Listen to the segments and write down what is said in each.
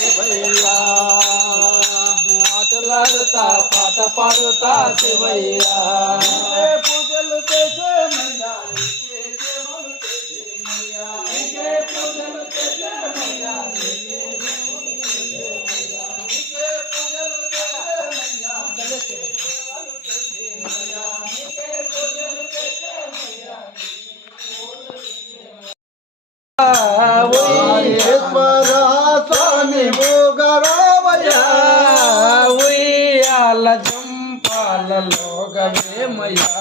శివయ్యా ఆటలాడుతా పాట పాడుతా శివయ్యా పూజలు చేసేమయ్యా పూజలు చేసేమయ్యా స్వామి భోగరామయ్యా ఉయ్యాల జంపాలలో గవేమయ్యా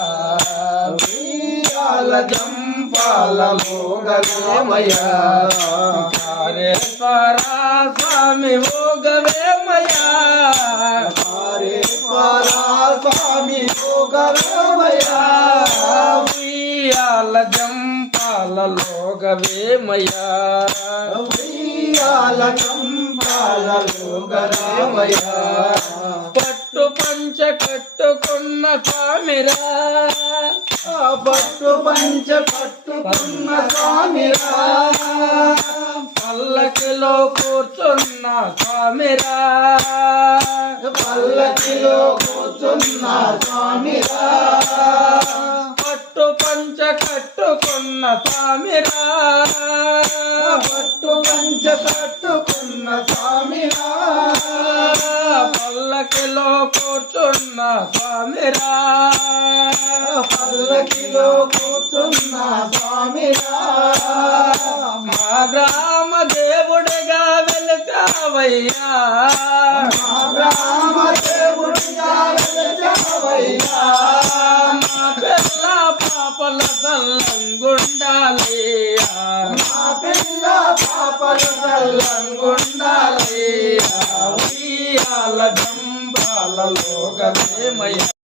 ఉయ్యాల జంపాలలో గవేమయ్యా కారేశ్వరా స్వామి భోగవేమయ్యా కారేశ్వరా స్వామి భోగవేమయ్యా ఉయ్యాల జంపాలలో గవేమయ్యా ఉయ్యాల జంపాలలో గవేమయ్యా పట్టు పంచ కట్టుకున్న స్వామిరా పట్టు పంచ కట్టుకున్న స్వామిరా పల్లకిలో కూర్చున్న స్వామిరా పల్లకిలో కూర్చున్న స్వామిరా పట్టు పంచ కట్టుకున్న స్వామిరా పట్టు పంచ కట్టుకున్న స్వామిరా పల్లకిలో కూర్చున్న స్వామిరా పల్లకిలో కూర్చున్న స్వామిరా మా గ్రామ దేవుడిగా వెలుచావయ్యా మా గ్రామ దేవుడిగా వెలుచావయ్యా మా పిల్ల పాపల సల్లంగుండాలి